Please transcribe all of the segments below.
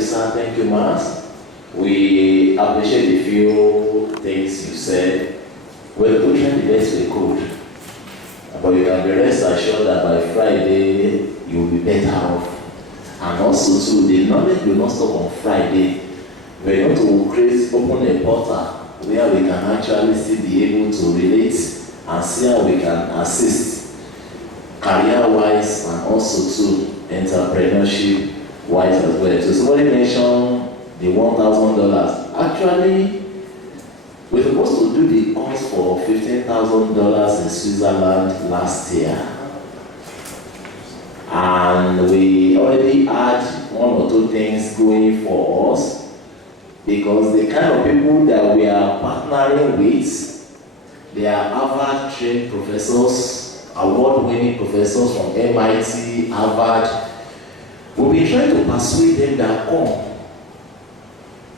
you, sir. Thank you, Matt. We appreciate the few things you said. We're pushing the best we could. But you can be rest assured that by Friday, you will be better off. And also, too, the knowledge will not stop on Friday. We're going to open a portal where we can actually still be able to relate and see how we can assist career-wise and also to entrepreneurship-wise as well. So somebody mentioned the $1,000. Actually, we're supposed to do the course for $15,000 in Switzerland last year. And we already had one or two things going for us because the kind of people that we are partnering with, they are Harvard-trained professors, award-winning professors from MIT, Harvard. We've been trying to persuade them that, come,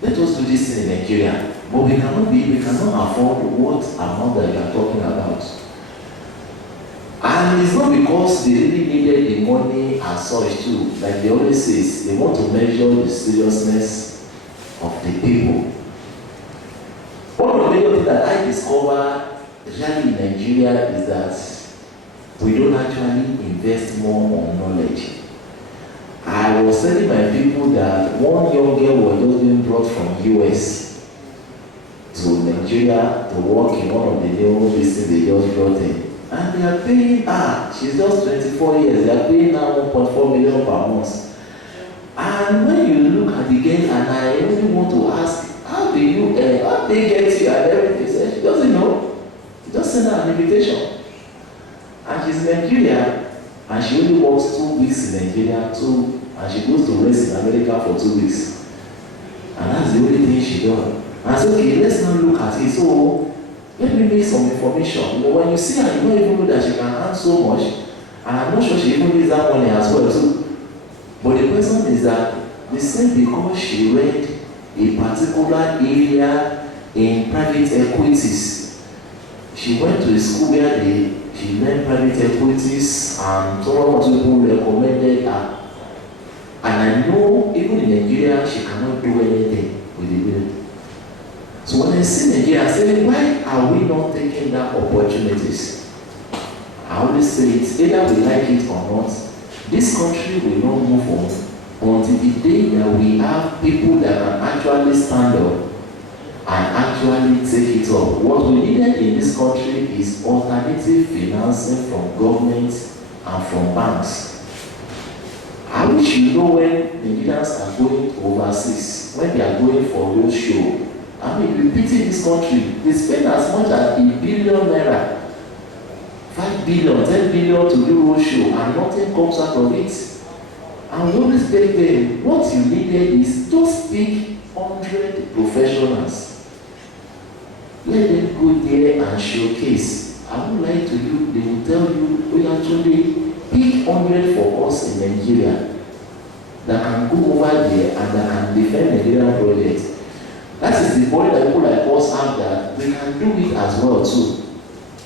let us do this in Nigeria. But we cannot afford what amount that you are talking about. And it's not because they really needed the money as such too. Like they always say, they want to measure the seriousness of the people. One of the major things that I discovered really in Nigeria is that we don't actually invest more on knowledge. I was telling my people that one young girl was just being brought from US to Nigeria to work in one of the new places they just brought in. And they are paying she's just 24 years, they are paying now 1.4 million per month. And when you look at the girl, and I only want to ask, how they get you and everything? She doesn't know. You just send her an invitation. And she's in Nigeria, and she only works 2 weeks in Nigeria, and she goes to rest in America for 2 weeks. And that's the only thing she does. And I said, okay, let's now look at it. So, let me make some information. When you see her, you don't even know that she can earn so much. And I'm not sure she even needs that money as well too. But the question is that the same because she read a particular area in private equities. She went to a school where she learned private equities and someone was people recommended her. And I know even in Nigeria she cannot do anything with the bill. So when I see Nigeria, I say, why are we not taking that opportunities? I always say it's either we like it or not. This country will not move on until the day that we have people that can actually stand up and actually take it up. What we needed in this country is alternative financing from government and from banks. I wish you know when Nigerians are going overseas, when they are going for road show. I mean, we pity this country. They spend as much as $1 billion, 5 billion, 10 billion to do road show, and nothing comes out of it. And we always tell them, what you needed is just pick 100 professionals. Let them go there and showcase. I won't lie to you, they will tell you, we actually pick 100 for us in Nigeria that can go over there and that can defend Nigerian projects. That is the body that people like us have, that we can do it as well too.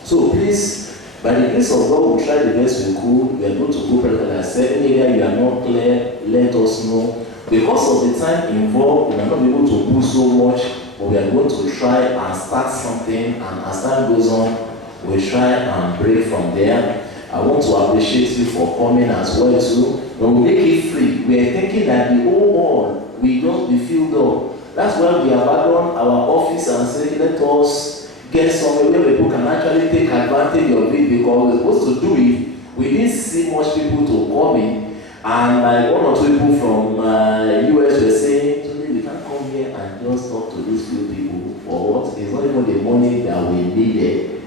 So please, by the grace of God, we'll try the best we could. We are going to go further. I said, any area you are not clear, let us know. Because of the time involved, we are not able to do so much, but we are going to try and start something, and as time goes on, we'll try and break from there. I want to appreciate you for coming as well too. When we make it free, we are thinking that the whole hall will just be filled up. That's why we abandon our office and say, let us get somewhere where people can actually take advantage of it, because we're supposed to do it. We didn't see much people to come in, and like one or two people from US were saying, today we can't come here and just talk to these few people for what? It's not even the money that we needed,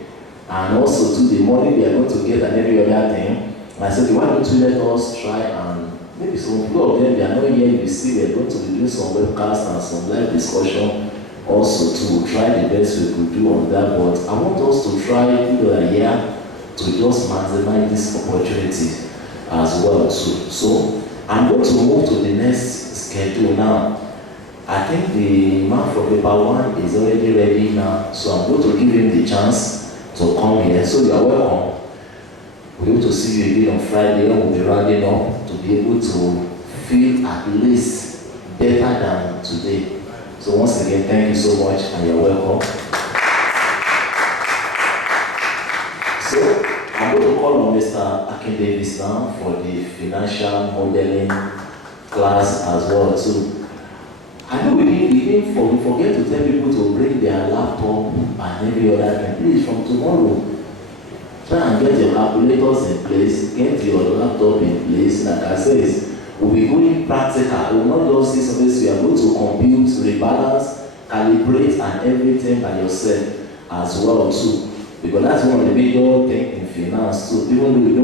and also to the money we are going to get and every other thing. And I said, why don't you let us try and maybe some people of them, they are not here, you see, we are going to be doing some webcasts and some live discussion also to try the best we could do on that. But I want us to try a year to just maximize this opportunity as well too. So I'm going to move to the next schedule now. I think the man from paper 1 is already ready now, so I'm going to give him the chance to come here. So you are welcome. We hope to see you again on Friday, and we'll be rounding up to be able to fill at least better than today. So once again, thank you so much and you're welcome. So I'm going to call on Mr. Akin Davis now for the financial modeling class as well too. I know we forget to tell people to bring their laptop and every other thing. Please, from tomorrow, try and get your calculators in place, get your laptop in place. Like I said, we'll be going practical. We will not just see something, we are going to compute, rebalance, calibrate, and everything by yourself as well too. Because that's one of the major things in finance too. Even though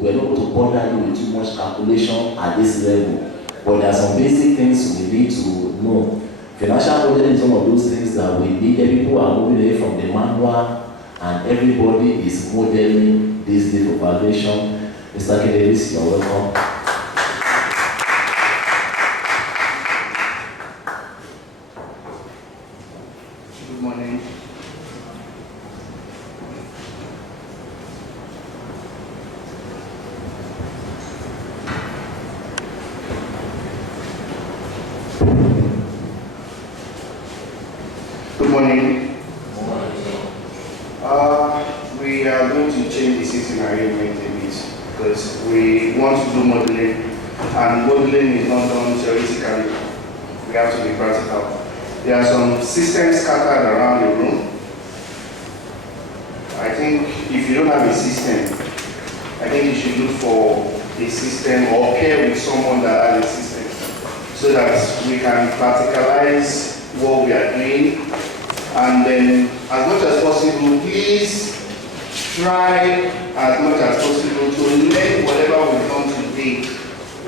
we're not going to bother you with too much calculation at this level. But there are some basic things we need to know. Financial modeling is one of those things that we need. People are moving away from the manual and everybody is modeling this day for valuation. Mr. Davis, you're welcome. Good morning. Good morning. We are going to change the seating arrangement a bit because we want to do modeling, and modeling is not done theoretically. We have to be practical. There are some systems scattered around the room. I think if you don't have a system, I think you should look for a system or pair with someone that has a system so that we can practicalize what we are doing. And then, as much as possible, please try as much as possible to learn whatever we've done today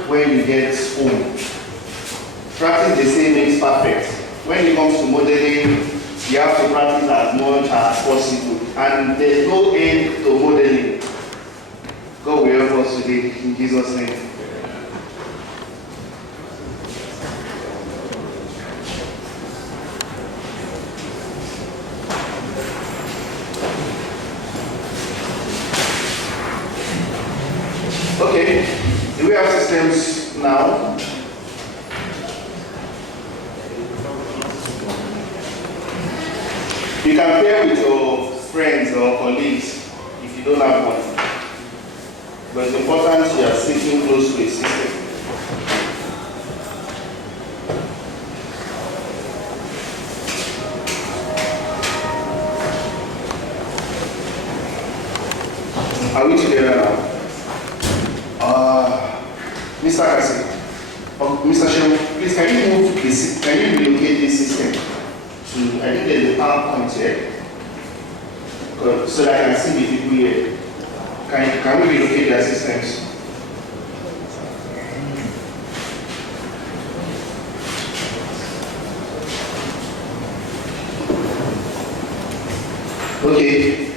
when you get home. Practice the same makes perfect. When it comes to modeling, you have to practice as much as possible. And there's no end to modeling. God will help us today, in Jesus' name. Okay, do we have systems now? You can pair with your friends or colleagues if you don't have one. But it's important you are sitting close to a system. Are we together now? Mr. Kasi, Mr. Shem, please can you move this? Can you relocate this system to? I think there's a PowerPoint here, so that I can see the people here. Can we relocate their systems? Okay.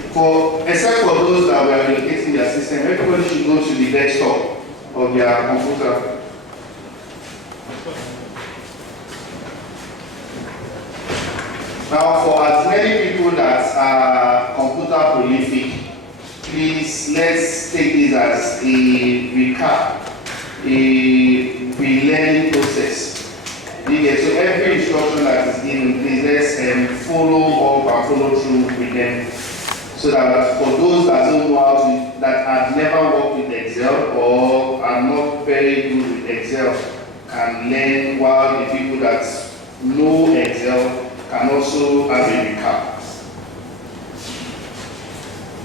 Except for those that were relocating their system, everybody should go to the desktop of their computer. Now, for as many people that are computer prolific, please let's take this as a recap, a relearning process. So every instruction that is given, please let's follow up and follow through with them. So that for those that don't know how to, that have never worked with Excel or are not very good with Excel, can learn, while the people that know Excel can also have a recap.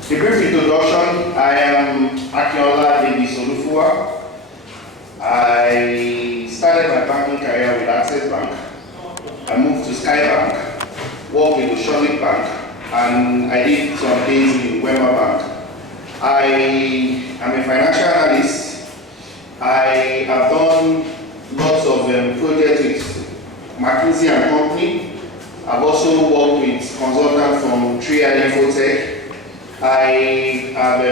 A brief introduction. I am Akinola Davis Olufua. I started my banking career with Access Bank. I moved to Skybank, worked with Oceanic Bank, and I did some days in Wema Bank. I am a financial analyst. I have done lots of projects with McKinsey and Company. I've also worked with consultants from 3i Infotech. I have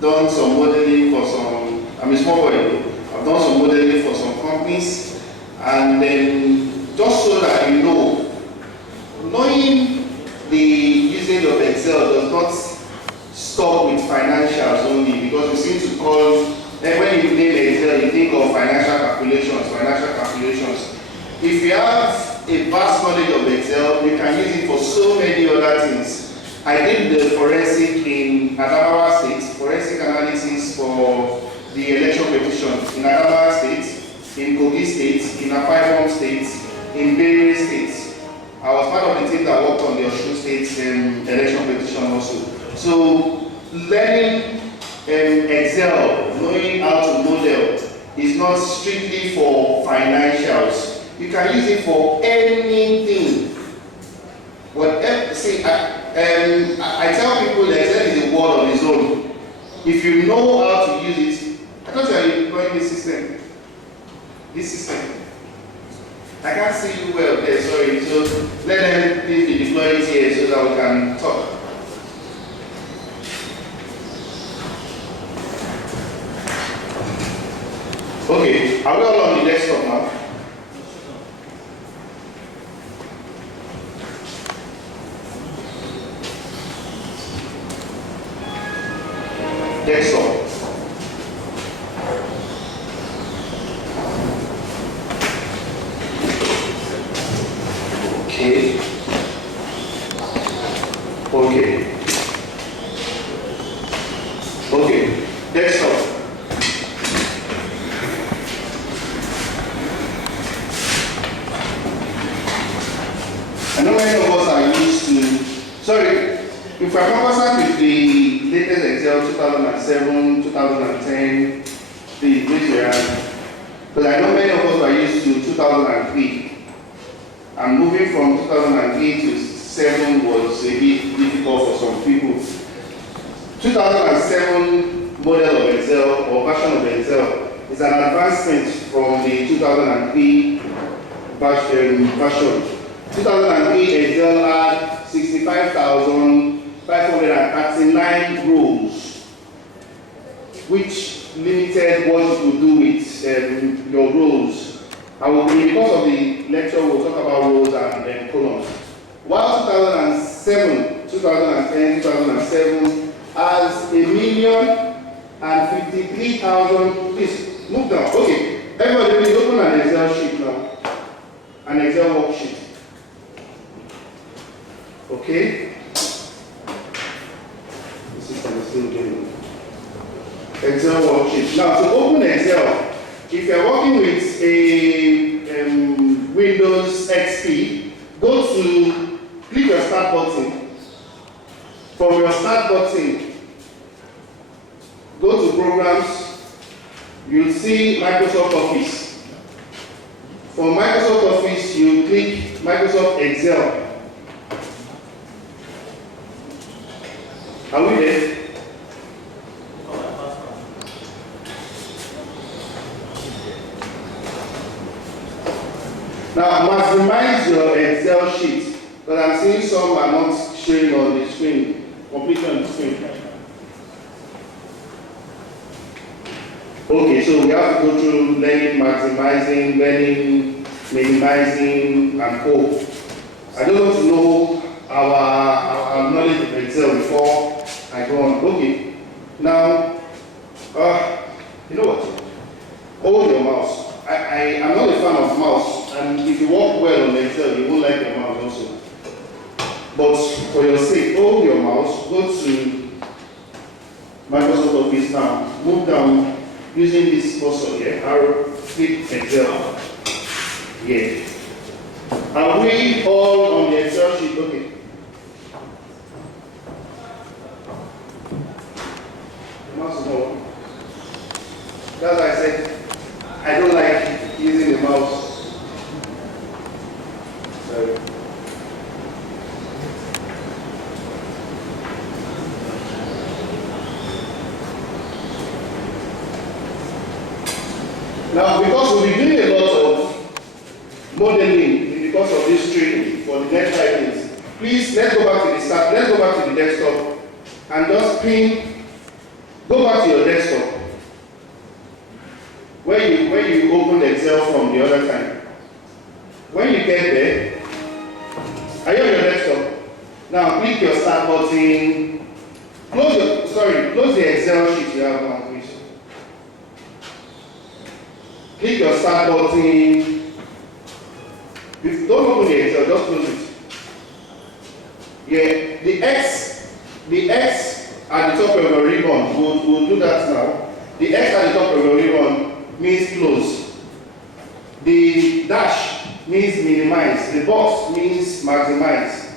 done some modeling for some, I'm a small boy, I've done some modeling for some companies. And then, just so that you know, knowing the usage of Excel does not stop with financials only, because we seem to call, when you name Excel, you think of financial calculations. If you have a vast knowledge of Excel, you can use it for so many other things. I did the forensic in Adamawa State, forensic analysis for the election petition in Adamawa State, in Kogi State, in Akwa Ibom State, in Benue State. I was part of the team that worked on the Osun State election petition also. So learning Excel, knowing how to model, is not strictly for financials. You can use it for anything. Whatever. See, I tell people that Excel is a world on its own. If you know how to use it, I thought you are deploying this system. I can't see you well there, sorry. So let them please be deployed here so that we can talk. Okay, are we all on the desktop now? Desktop. Okay. Okay. Desktop. I know many of us are used to, sorry, if we're conversant with the latest Excel 2007, 2010, please raise your hand. Because I know many of us are used to 2003. And moving from 2003 to 7 was a bit difficult for some people. 2007 model of Excel or version of Excel is an advancement from the 2003 version. 2003 Excel had 65,539 rows, which limited what you could do with your rows. Because of the lecture, we'll talk about rows and columns. While 2010, 2007 has 1,053,000. Please move down. Okay, everybody, please open an Excel sheet now. An Excel worksheet. Okay. This is still doing Excel worksheet. Now, to open Excel, if you're working with a Windows XP, go to click your Start button. From your Start button, go to Programs. You'll see Microsoft Office. From Microsoft Office, you click Microsoft Excel. Are we there? Now, maximize your Excel sheet, but I'm seeing some are not showing on the screen, completely on the screen. Okay, so we have to go through learning, maximizing, learning, minimizing, and co. I don't want to know our knowledge of Excel before I go on. Okay, now, you know what? Hold your mouse. I'm not a fan of mouse, and if you work well on Excel, you won't like your mouse also. But for your sake, hold your mouse, go to Microsoft Office now, move down using this cursor here, arrow, click Excel. Yeah. Are we all on the Excel sheet? Okay. The mouse is not. That's why I said I don't like using the mouse. Sorry. Now, because we'll be doing a lot of modeling because of this training for the next 5 minutes, please let's go back to the start. Let's go back to the desktop and just go back to your desktop. Where you opened Excel from the other time. When you get there, are you on your desktop? Now click your Start button. Close the Excel sheet you have now, please. click your start button. Don't open the Excel, just close it. Yeah, the X at the top of your ribbon, we'll do that now. The X at the top of your ribbon means close. The dash means minimize. The box means maximize.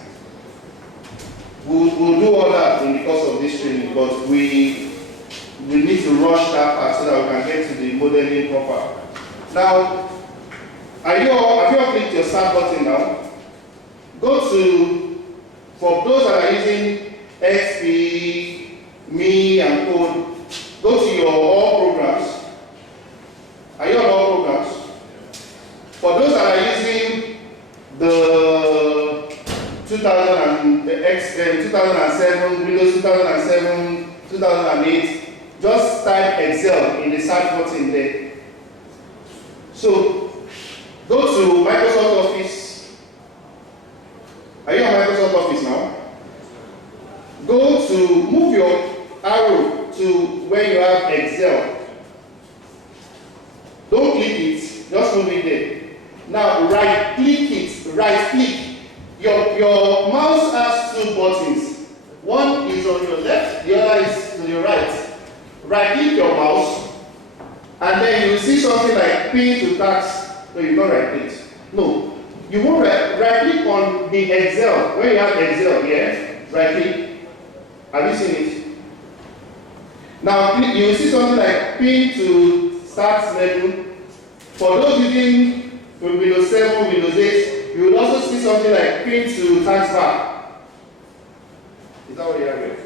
We'll do all that in the course of this training, but we need to rush that part so that we can get to the modeling proper. Now, have you all clicked your start button now? Go to, for those that are using XP, Me, and Code, go to your all programs. Are you on all programs? For those that are using the 2007, Windows 2007, 2008, just type Excel in the search button there. So, go to Microsoft Office. Are you on Microsoft Office now? Go to, move your arrow to where you have Excel. Don't click it, just move it there. Now, right click it, right click. Your mouse has two buttons. One is on your left, the other is to your right. Right click your mouse, and then you see something like pin to task. No, you don't right click. No, you won't right click on the Excel. Where you have Excel, yeah? Right click. Have you seen it? Now you will see something like pin to start menu. For those using Windows 7, Windows 8, you will also see something like pin to taskbar. Is that what you have here?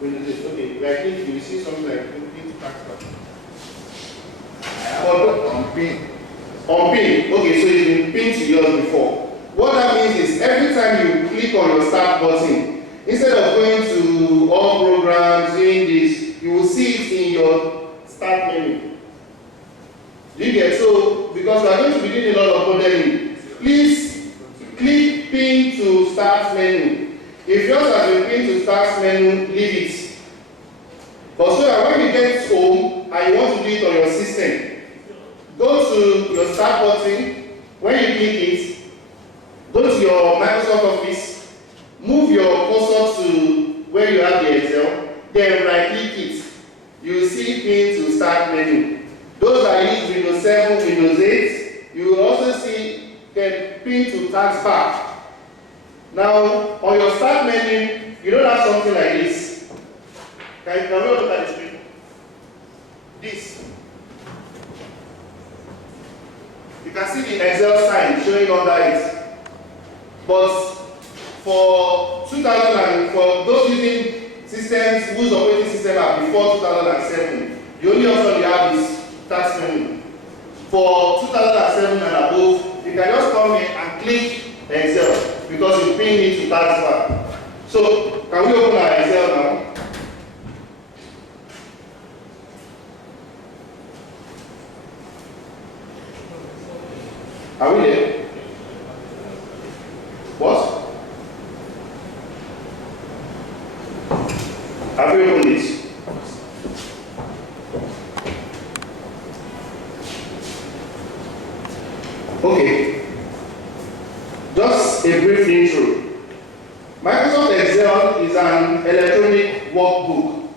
Windows 8. Okay, right click, you will see something like pin to taskbar. On pin. On pin. Okay, so it's been pinned to yours before. What that means is every time you click on your start button, instead of going to all programs, doing this, you will see it in your start menu. Do you get? So, because we are going to be doing a lot of modeling, please click pin to start menu. If yours has been pinned to start menu, leave it. But so that when you get home and you want to do it on your system, go to your start button. When you click it, go to your Microsoft Office, move your cursor to where you have the Excel, then right click it. You will see pin to start menu. Those that use Windows 7, Windows 8, you will also see pin to taskbar. Now, on your start menu, you don't have something like this. Can we look at the screen? This. You can see the Excel sign showing under it. But for 2000, for those using systems whose operating system are before 2007, the only option you have is task menu. For 2007 and above, you can just come here and click Excel because you pin it to taskbar. So, can we open our Excel now? Are we there? What? Have we opened this? Okay. Just a brief intro. Microsoft Excel is an electronic workbook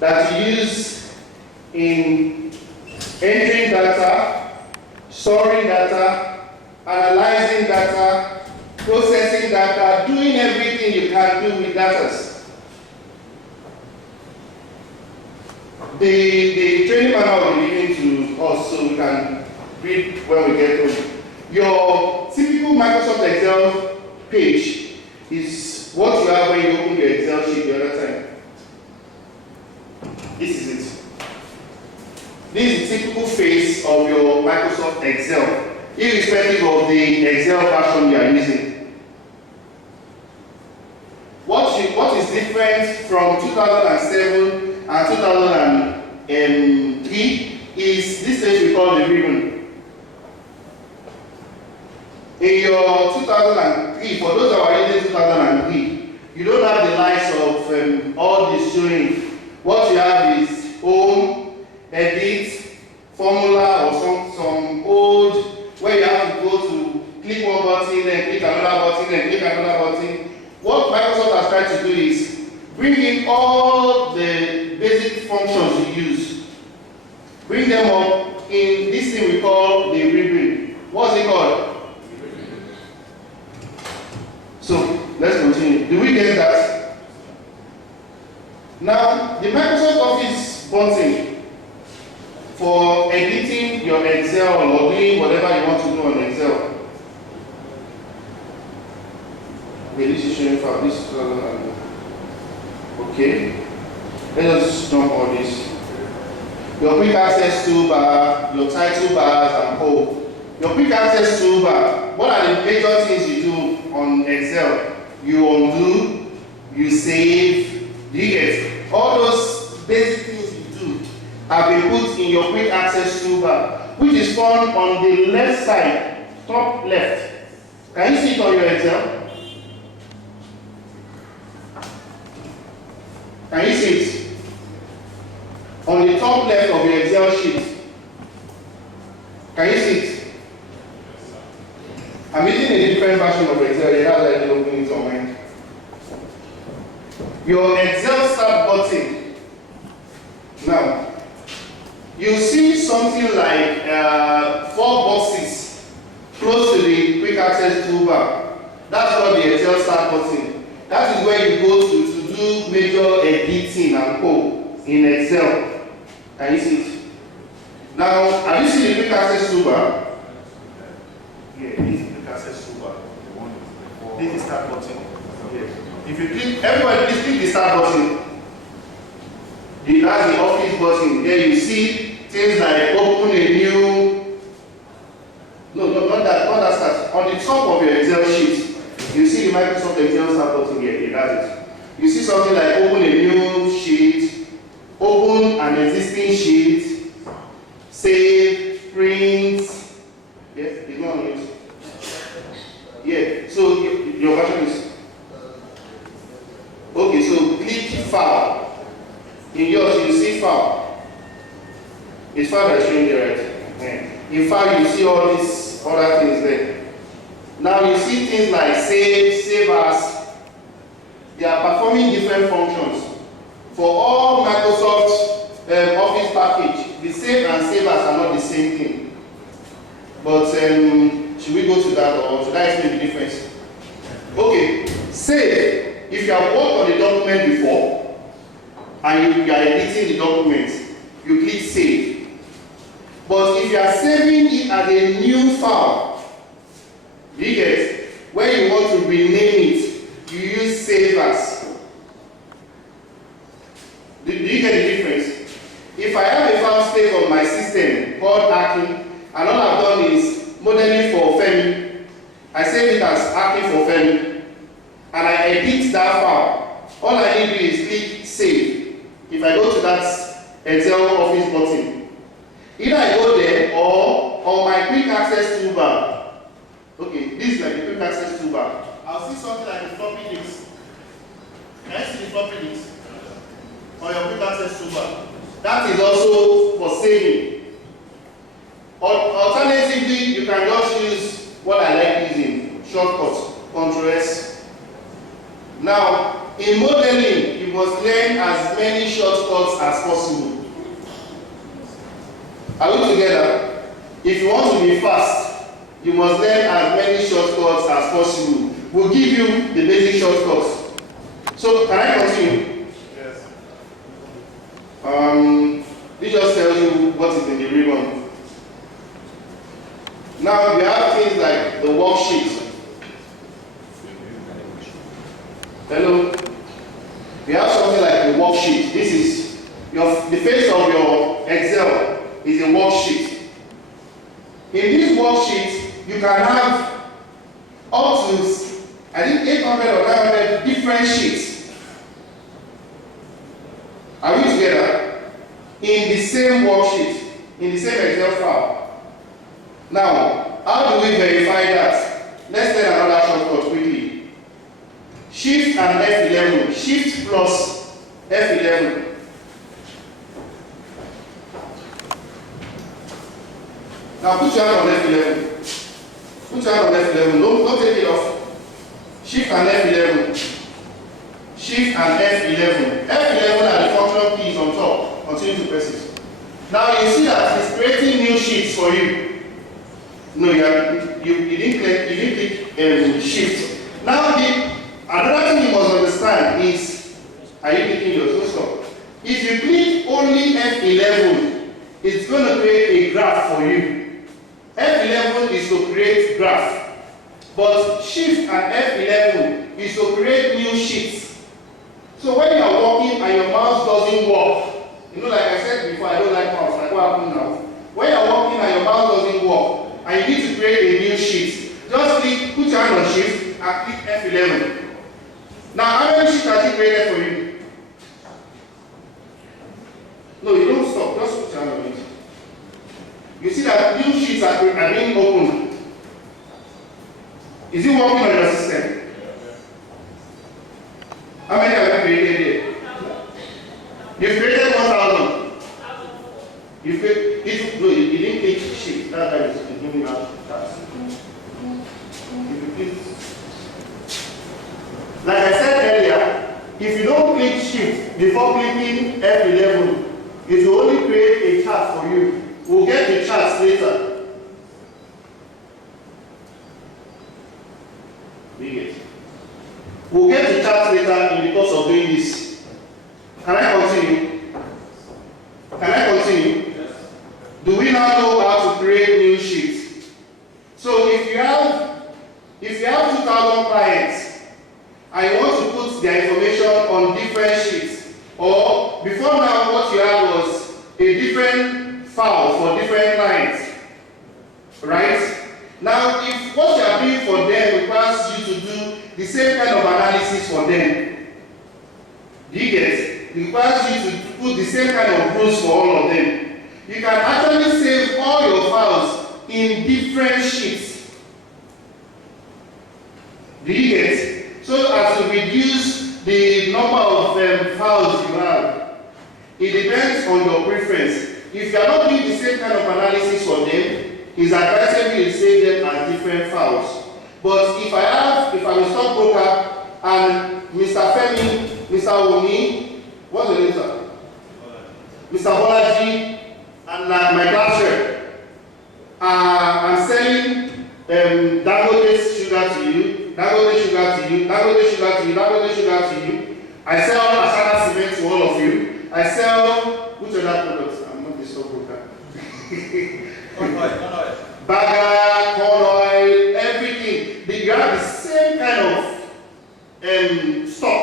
that you use in entering data, storing data, analyzing data, processing data, doing everything you can do with data. The training manual will be given to us so we can read when we get home. Your typical Microsoft Excel page is what you have when you open your Excel sheet the other time. This is it. This is the typical face of your Microsoft Excel, irrespective of the Excel version you are using. What is different from 2007 and 2003 is this page we call the ribbon. In your 2003, for those that are using 2003, you don't have the likes of all this showing. What you have is home, edit, formula, bring in all the basic functions you use. Bring them up in this thing we call the ribbon. What's it called? So, let's continue. Do we get that? Now, the Microsoft Office button for editing your Excel or doing whatever you want to do on Excel. Okay, this is showing file. This is okay. Let us jump on this. Your quick access toolbar, your title bars, and co. Your quick access toolbar. What are the major things you do on Excel? You undo, you save. Do you get all those basic things you do have been put in your quick access toolbar, which is found on the left side, top left. Can you see it on your Excel? Can you see it? On the top left of your Excel sheet. Can you see it? I'm using a different version of Excel. You have to open it on mine. Your Excel start button. Now, you see something like 4 boxes close to the quick access toolbar. That's called the Excel start button. That is where you go to do major editing and co in Excel. Can you see it? Now, have you seen the quick access toolbar? Yeah, this is the quick access toolbar. This is start button. Yes. If you click, everybody please click the start button. That's the office button. There you see things like open a new. No, not that start. On the top of your Excel sheet, you see the Microsoft Excel start button here. Yeah, that's it. You see something like open a new sheet, open an existing sheet, save, print. Yes, it's not on it. Yeah, so your version is. Okay, so click file. In yours, you see file. It's file that's showing you right. In file, you see all these other things there. Now you see things like save, save as. They are performing different functions. For all Microsoft Office package, the save and save as are not the same thing. But should we go to that or should I explain the difference? Okay, save. If you have worked on the document before and you are editing the document, you click save. But if you are saving it as a new file, you get where you want to rename it, you use save as. Do you get the difference? If I have a file saved on my system called Aki, and all I've done is modeling for Femi, I save it as Aki for Femi, and I edit that file. All I need to do is click save. If I go to that Excel Office button, either I go there or on my quick access toolbar. Okay, this is like the quick access toolbar. I'll see something like the floppy disk. Can I see the floppy disk? On your quick access toolbar. That is also for saving. Alternatively, you can just use what I like using, shortcut, Ctrl+S. Now, in modeling, you must learn as many shortcuts as possible. Are we together? If you want to be fast, you must learn as many shortcuts as possible. We'll give you the basic shortcuts. So, can I continue? Yes. This just tells you what is in the ribbon. Now, we have things like the worksheet. Hello? We have something like the worksheet. This is the face of your Excel is a worksheet. In this worksheet, you can have up to, I think, 800 or 900 different sheets. Are we together? In the same worksheet, in the same Excel file. Now, how do we verify that? Let's learn another shortcut quickly. Shift and F11. Shift plus F11. Now put your hand on F11. Put your hand on F11. Don't take it off. Shift and F11. Shift and F11. Now you see that it's creating new sheets for you. No, you didn't click shift. Now another thing you must understand is, are you clicking yours? Stop. If you click only F11, it's going to create a graph for you. F11 is to create graph, but shift and F11 is to create new sheets. So when you are walking and your mouse doesn't work, you know, like I said before, I don't like mouse, like what happened now. When you are walking and your mouse doesn't work, and you need to create a new sheet, just click, put your hand on shift and click F11. Now, how many sheets has it created for you? No, you don't stop, just put your hand on it. You see that new sheets are being opened. Is it working on your system? How many have you created here? You've created 1,000. You've created, no, you didn't click shift. That's why it's giving out that. If you click, like I said earlier, if you don't click shift before clicking F11, it will only create a chart for you. We'll get the charts later. We'll get the charts later in the course of doing this. Can I continue? Can I continue? Yes. Do we now know how to create new sheets? So if you have 2,000 clients and you want to put their information on different sheets, or before now what you had was a different file for different clients, right? Now if what you are doing for them requires you to do the same kind of analysis for them, do you get it? It requires you to put the same kind of rules for all of them. You can actually save all your files in different sheets. Do you get it? So as to reduce the number of files you have, it depends on your preference. If you are not doing the same kind of analysis for them, it's advisable to save them as different files. But if I'm a stockbroker and Mr. Femi, Mr. Wumi, what's your name, sir? Mr. Bolaji and my class rep, I'm selling Dangote sugar to you, Dangote sugar to you, Dangote sugar to you, Dangote sugar to you. I sell Asana cement to all of you. I sell, which other products? I'm not the stockbroker. Bagger, corn oil, everything. You have the same kind of stock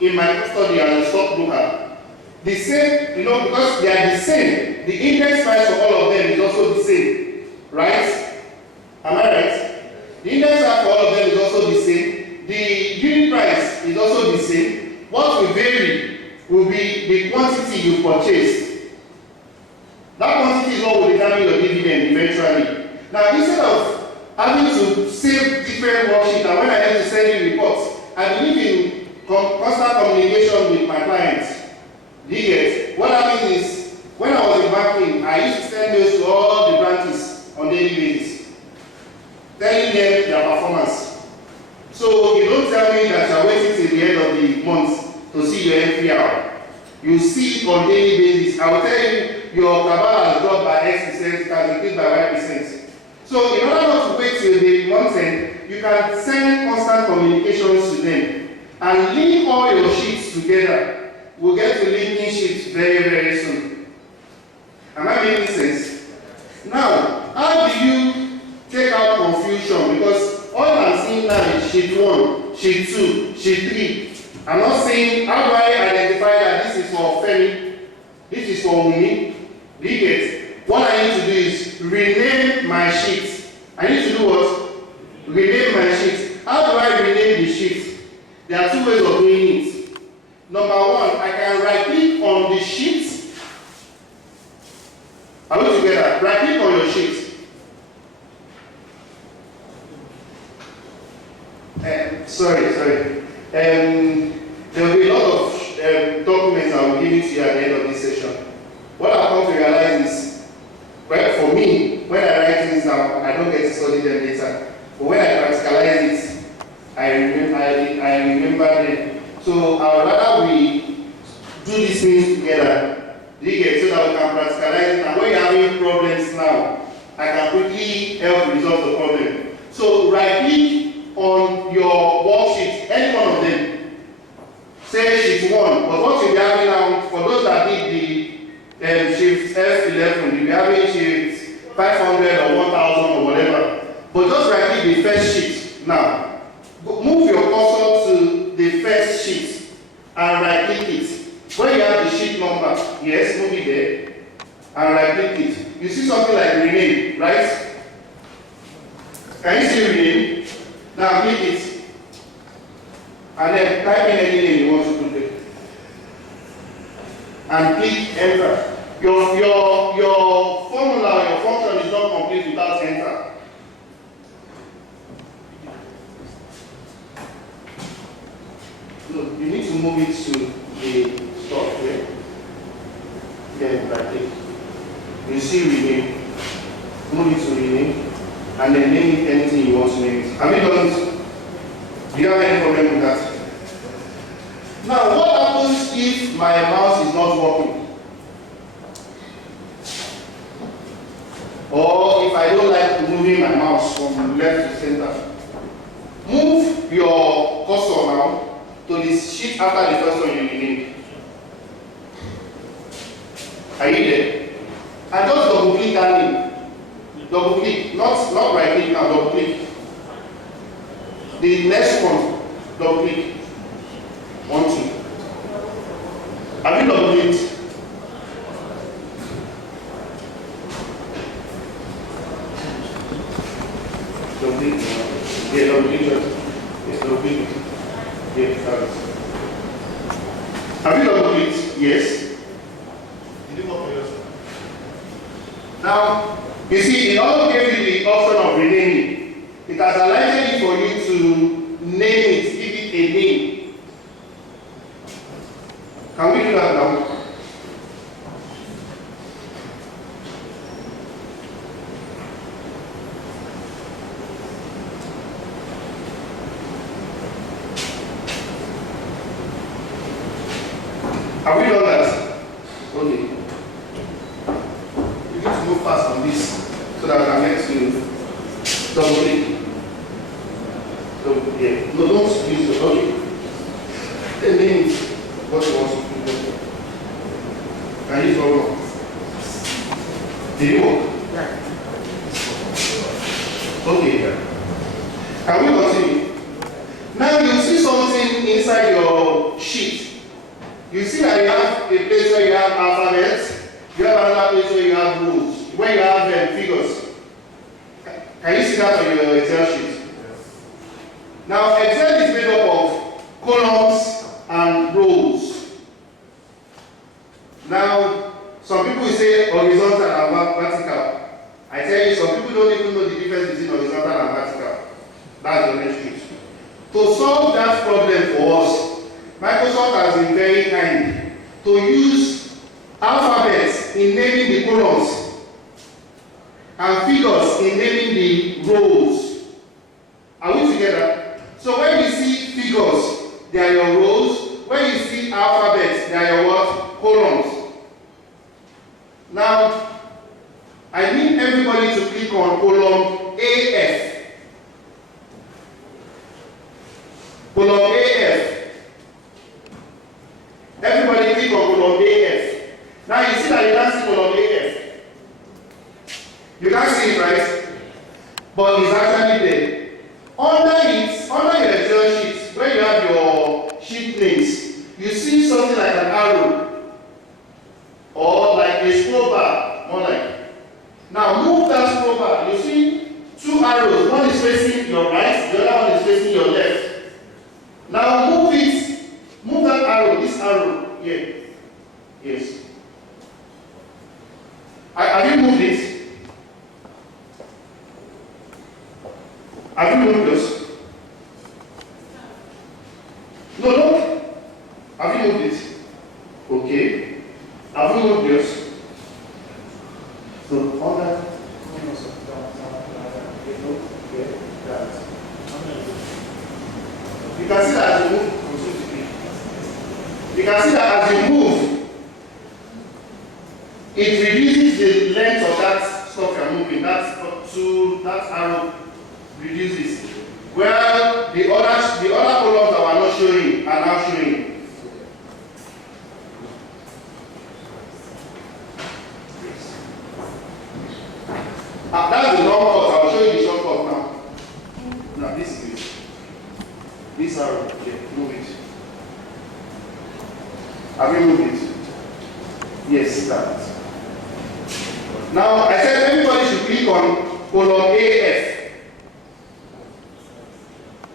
in my custody as a stockbroker. The same, because they are the same. The index price for all of them is also the same, right? Am I right? The index price for all of them is also the same. The unit price is also the same. What will vary will be the quantity you purchased. That quantity is what will determine your dividend eventually. Now, instead of having to save different worksheets, and when I need to send you reports, I believe in constant communication with my clients. Do you get? What happens is, when I was in banking, I used to send those to all the branches on daily basis, telling them their performance. So you don't tell me that you're waiting till the end of the month to see your MPR. You see it on daily basis. I will tell you your cabal has dropped by X%, it has increased by Y%. So in order not to wait till the month end, you can send constant communications to them and link all your sheets together. We'll get to linking sheets very, very soon. Am I making sense? Now, how do you take out confusion? Because all I'm seeing now is sheet 1, sheet 2, sheet 3. I'm not saying, how do I identify that this is for Femi, this is for Wumi? Do you get? What I need to do is rename my sheet. I need to do what? Rename my sheet. How do I rename the sheet? There are two ways of doing it. Number one, I can right-click on the sheet. Are we together? Right-click on your sheet. Sorry. There will be a lot of documents I will give it to you at the end of this session. What I've come to realize is, well, for me, when I write things down, I don't get to study them later. But when I practicalize it, I remember them. So I would rather we do these things together Do you get? So that we can practicalize it. And when you're having problems now, I can quickly help resolve the problem. So right click on your worksheet, any one of them. Say sheet 1, but what you'll be having now, for those that did the shift F11, you'll be having sheet 500 or 1000 or whatever. But just right click the first sheet. Now, move your cursor to the first sheet and right click it. When you have the sheet number, yes, move it there and right click it. You see something like rename, right? Can you see rename? Now click it. And then type in any name you want to put there. And click enter. Your formula, your function is not complete without enter. No, you need to move it to the stop here. Then right click. You see rename. Move it to rename. And then name it anything you want to name it. Have you done it? Do you have any problem with that? Now, what happens if my mouse is not working? Or if I don't like moving my mouse from left to center? Move your cursor now to the sheet after the first one you named. Are you there? And just double click that name. Double click, not right click now, double click. The next one, double click. 1, 2. Have you double clicked? Double click. Yeah, double click. Yes, double click. Yeah, that is. Have you double clicked? Yes. Did you work for yourself? Now, you see, it also gave you the option of renaming. It has allowed it for you to name it, give it a name. Can we do that now? Have we done that? Okay. You need to move fast on this so that I can get to double click. So, yeah. No, don't use it. Okay. Then name it what you want to do. Can you follow up? Did it work? Yeah. Okay, yeah. Can we continue? Now you see something inside your sheet. You see that you have a place where you have alphabets, you have another place where you have rules, where you have figures. Can you see that on your Excel sheet? Yes. Now, Excel is made up of columns and rows. Now, some people say horizontal and vertical. I tell you, some people don't even know the difference between horizontal and vertical. That's the honest truth. To solve that problem for us, Microsoft has been very kind to use alphabets in naming the columns and figures in naming the rows. Are we together? So when you see figures, they are your rows. When you see alphabets, they are your what? Columns. Now, I need everybody to click on column AF. Column AF. Everybody click on column AF. Now you see that you can't see column AF. You can't see it, right? But it's actually there. Under it, under your Excel sheet, where you have your sheet names, you see something like an arrow or like a scroll bar, more like. Now move that scroll bar. You see two arrows. One is facing your right, the other one is facing your left. Now move it. Move that arrow, this arrow here. Yes. Have you moved it? Have you moved this? No, no. Have you moved it? Okay. Have you moved this? So on that. You can see that as you move. You can see that as you move, it reduces the length of that stuff you're moving. That arrow reduces. Where the other columns that were not showing are now showing. That's the long cut. I'll show you the short cut now. Now this is it. This arrow, okay, move it. Have you moved it? Yes, that. Now I said everybody should click on column AF.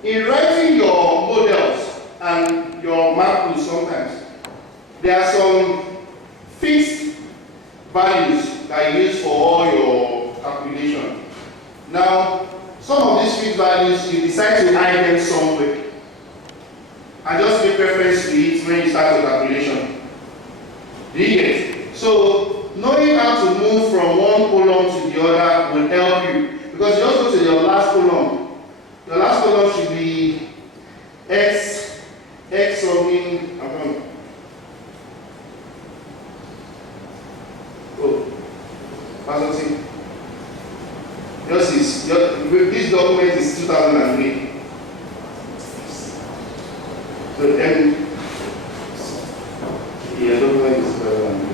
In writing your models and your macros sometimes, there are some fixed values that you use for all your calculation. Now, some of these fixed values, you decide to hide them somewhere and just make reference to it when you start your calculation. Do you get? So, knowing how to move from one column to the other will help you, because you just go to your last column. Your last column should be X something. This document is 2003. So then, yeah, document is 2003.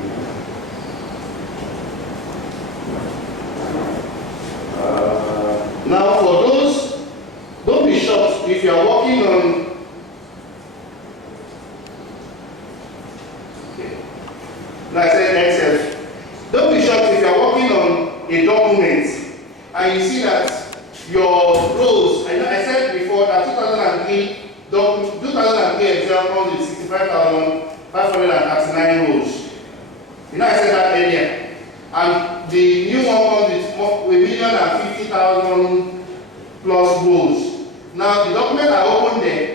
Now, for those, don't be shocked if you are working on. Okay. Like I said, XF. Don't be shocked if you are working on a document and you see that your rows. I said before that 2003 Excel comes with 65,539 rows. You know I said that earlier. And the new one comes with 1,050,000 plus rows. Now the document I opened there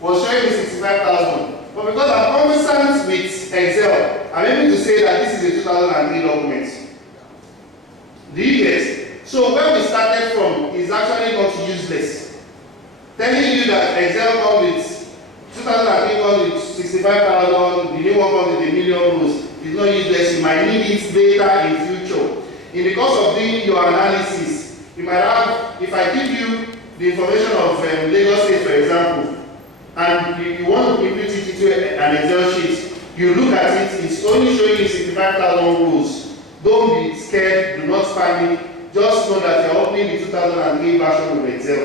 was showing me 65,000. But because I'm conversant with Excel, I'm able to say that this is a 2003 document. Do you get? So where we started from is actually not useless. Telling you that Excel comes with 2003 comes with 65,000, the new one comes with 1 million rows is not useless. You might need it later in future. In the course of doing your analysis, you might have, if I give you the information of Lagos State, for example, and you want to input it into an Excel sheet, you look at it, it's only showing you 65,000 rows. Don't be scared, do not panic. Just know that you're opening the 2003 version of Excel.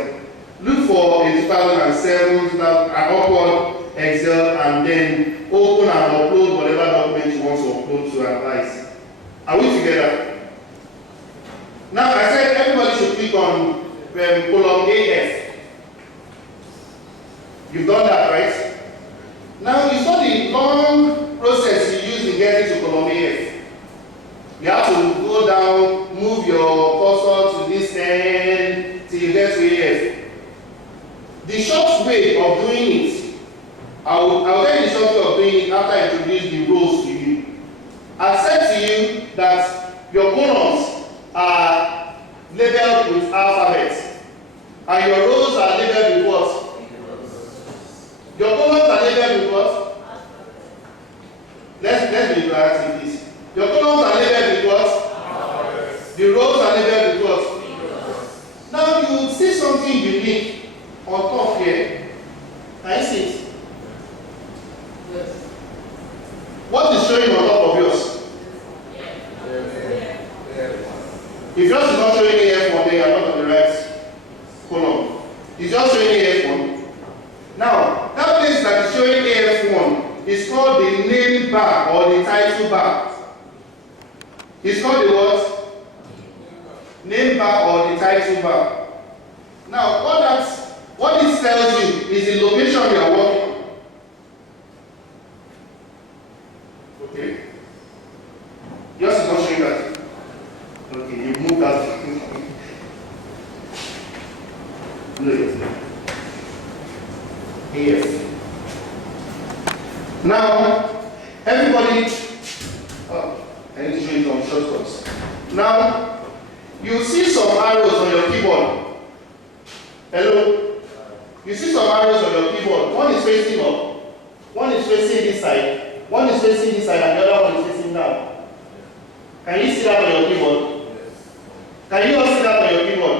Look for a 2007, an upward Excel, and then open and upload whatever document you want to upload to analyze. Are we together? Now, I said everybody should click on column AF. You've done that, right? Now, you saw the long process you use in getting to column AF. You have to go down, move your cursor to this end till you get to AF. The short way of doing it, I'll tell you the short way of doing it after I introduce the rows to you. I've said to you that your columns are labeled with alphabets, and your rows are labeled with what? Your columns are labeled with what? Let's be interactive, please. Your columns are labeled with what? The rows are labeled with what? Now you will see something unique on top here. Can you see it? Yes. What is showing on top of yours? If yours is not showing AF1, then you are not on the right column. It's just showing AF1. Now, that place that is showing AF1 is called the name bar or the title bar. It's called the what? Name bar or the title bar. Now, what this tells you is the location you are working on. Okay? Yours is not showing that. Okay, you move that. Look. Here. Now, everybody. I need to show you some shortcuts. Now, you see some arrows on your keyboard. Hello? You see some arrows on your keyboard. One is facing up, one is facing this side, one is facing this side, and the other one is facing down. Can you see that on your keyboard? Can you all see that on your keyboard?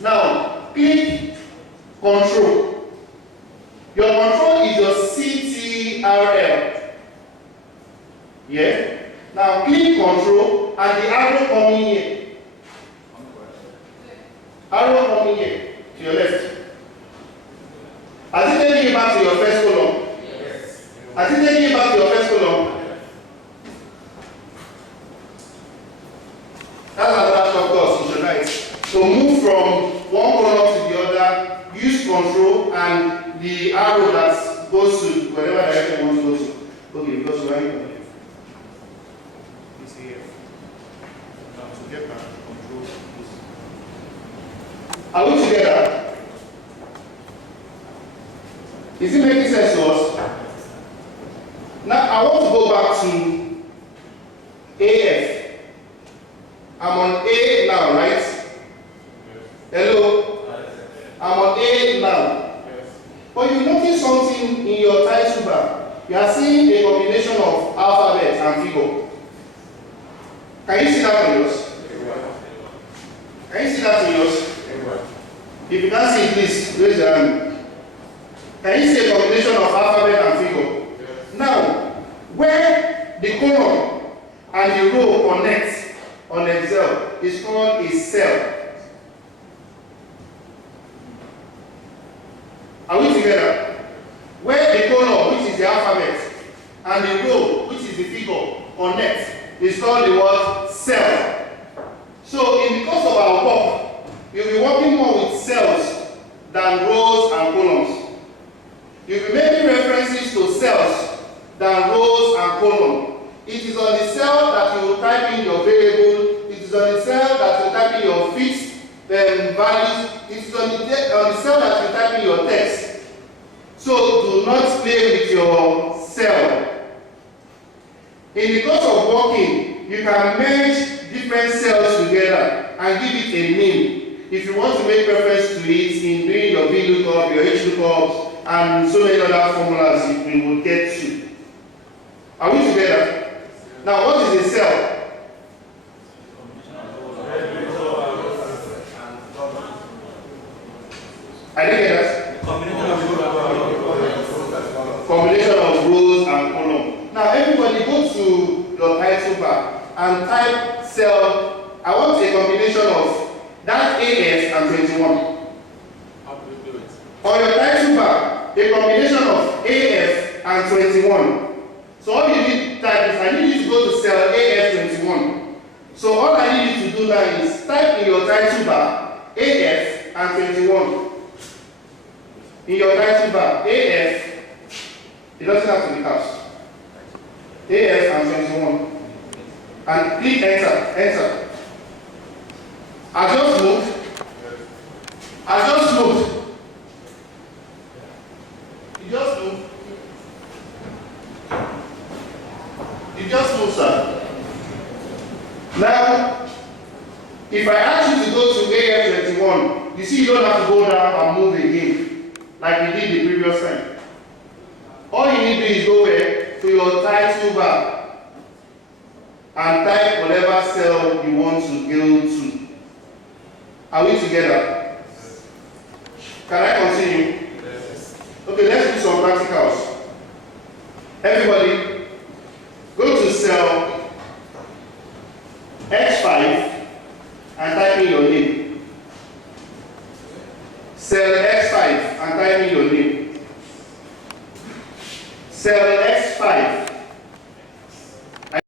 Now, click Control. Your control is your CTRL. Yeah? Now, click Control and the arrow coming here. Arrow coming here to your left. Has it taken you back to your first column? Yes. Has it taken you back to your first column? That's another shortcut you should write. So move from one column to the other, use Control and the arrow that goes to whatever direction you want to go to. Okay, because you are here. It's here. Now to get back to Control. Are we together? Is it making sense to us? Now I want to go back to AF. I'm on A now, right? Yes. Hello? Yes. I'm on A now. Yes. But you notice something in your title bar. You are seeing a combination of alphabet and figure. Can you see that on yours? Can you see that on yours? If you can't see it, please raise your hand. Can you see a combination of alphabet and figure? Yes. Now, where the column and the row connect on Excel is called a cell. Are we together? Where the column, which is the alphabet, and the row, which is the figure, connect is called the word cell. So, in the course of our work, you'll be working more with cells than rows and columns. You'll be making references to cells than rows and columns. It is on the cell that you will type in your variable. It is on the cell that you type in your fixed values. It is on the cell that you type in your text. So do not play with your cell. In the course of working, you can merge different cells together and give it a name. If you want to make reference to it in doing your VLOOKUP, your HLOOKUPs, and so many other formulas we will get to. Are we together? Now, what is a cell? I didn't get that. Combination of rows and columns. Now, everybody go to your title bar and type cell. I want a combination of that AS and 21. On your title bar, a combination of AF and 21. So all you need to type is, I need you to go to cell AF21. So all I need you to do now is type in your title bar AF and 21. In your title bar, AF, it doesn't have to be caps. AF and 21. And click enter, enter. I just moved. You just moved. You just moved, sir. Now, if I ask you to go to AF21, you see you don't have to go down and move again, like we did the previous time. All you need to do is go where? To your title bar and type whatever cell you want to go to. Are we together? Can I continue? Yes. Okay, let's do some practicals. Everybody, go to cell X5 and type in your name.